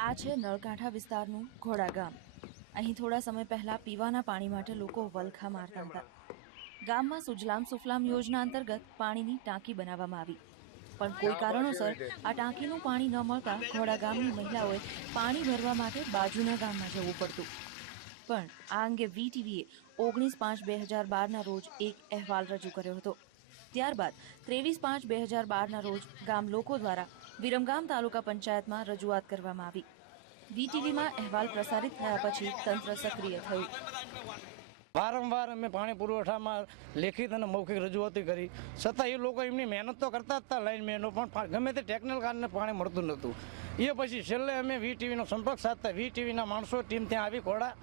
આ છે નળકાંઠા વિસ્તારનું ઘોડા ગામ। અહીં થોડા સમય પહેલા પીવાના પાણી માટે લોકો વલખા મારતા હતા। ગામમાં સુજલામ સુફલામ યોજના અંતર્ગત પાણીની ટાંકી બનાવવામાં આવી, પણ કોઈ કારણોસર આ ટાંકીનું પાણી ન મળતા ઘોડા ગામની મહિલાઓએ પાણી ભરવા માટે બાજુના ગામમાં જવું પડતું। પણ આ અંગે વીટીવીએ 19/5/2012ના રોજ એક અહેવાલ રજૂ કર્યો હતો। ત્યારબાદ 23/5/2012ના રોજ ગામ લોકો દ્વારા વિરમગામ તાલુકા પંચાયતમાં રજૂઆત કરવામાં આવી। વીટીવીમાં અહેવાલ પ્રસારિત થયા પછી તંત્ર સક્રિય થયું। વારંવાર અમે પાણી પુરવઠામાં લેખિત અને મૌખિક રજૂઆત કરી, છતાં એ લોકો એમની મહેનત તો કરતા હતા લાઇનમેનો, પણ ગમે તે ટેકનિકલ કારણે પાણી મળતું નહોતું। એ પછી છેલ્લે અમે વીટીવીનો સંપર્ક સાધતા વીટીવીના માણસો ટીમ ત્યાં આવી ઘોડા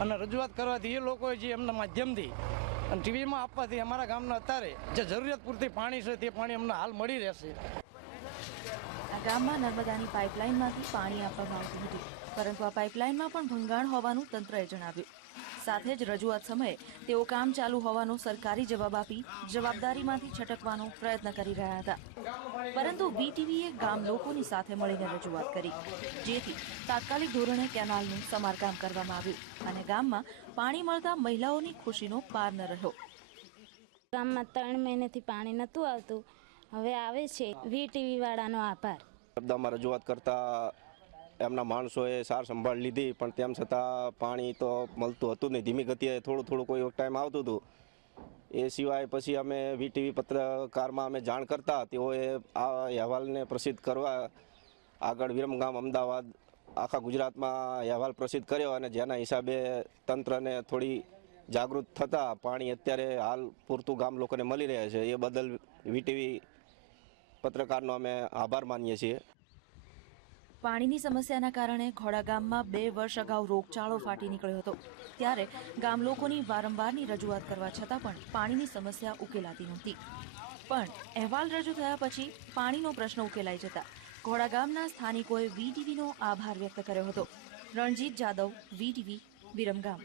અને રજૂઆત કરવાથી એ લોકોએ જે એમના માધ્યમથી અને ટીવીમાં આપવાથી અમારા ગામના અત્યારે જે જરૂરિયાત પૂરતી પાણી છે તે પાણી અમને હાલ મળી રહેશે। આ ગામમાં નર્મદાની પાઇપલાઇનમાંથી પાણી આપવામાં આવતું હતું, પરંતુ આ પાઇપલાઇનમાં પણ ભંગાણ હોવાનું તંત્રએ જણાવ્યું। સાથે જ રજૂઆત સમયે તેઓ કામ ચાલુ હોવાનો સરકારી જવાબ આપી જવાબદારીમાંથી છટકવાનો પ્રયત્ન કરી રહ્યા હતા, પરંતુ વીટીવીએ ગામ લોકોની સાથે મળીને રજૂઆત કરી, જેથી તાત્કાલિક ધોરણે કેનાલનું સમારકામ કરવામાં આવ્યું અને ગામમાં પાણી મળતા મહિલાઓની ખુશીનો પાર ન રહ્યો। ગામમાં 3 મહિનાથી પાણી નહોતું આવતું, હવે આવે છે। વીટીવી વાળાનો આભાર। શબ્દમાં રજૂઆત કરતા એમના માણસોએ સાર સંભાળ લીધી, પણ તેમ છતાં પાણી તો મળતું હતું નહીં, ધીમી ગતિએ થોડું કોઈ ટાઈમ આવતું હતું। એ સિવાય પછી અમે વીટીવી પત્રકારમાં અમે જાણ કરતા, તેઓએ આ અહેવાલને પ્રસિદ્ધ કરવા આગળ વિરમગામ, અમદાવાદ, આખા ગુજરાતમાં અહેવાલ પ્રસિદ્ધ કર્યો અને જેના હિસાબે તંત્રને થોડી જાગૃત થતાં પાણી અત્યારે હાલ પૂરતું ગામ લોકોને મળી રહે છે। એ બદલ વીટીવી પત્રકારનો અમે આભાર માનીએ છીએ। પાણીની સમસ્યાના કારણે ઘોડા ગામમાં 2 વર્ષ અગાઉ રોગચાળો ફાટી નીકળ્યો હતો, ત્યારે ગામ લોકોની વારંવારની રજૂઆત કરવા છતાં પણ પાણીની સમસ્યા ઉકેલાતી નહોતી। પણ અહેવાલ રજૂ થયા પછી પાણીનો પ્રશ્ન ઉકેલાઈ જતા ઘોડા ગામના સ્થાનિકોએ વીટીવીનો આભાર વ્યક્ત કર્યો હતો। રણજીત જાદવ, વીટીવી, વિરમગામ।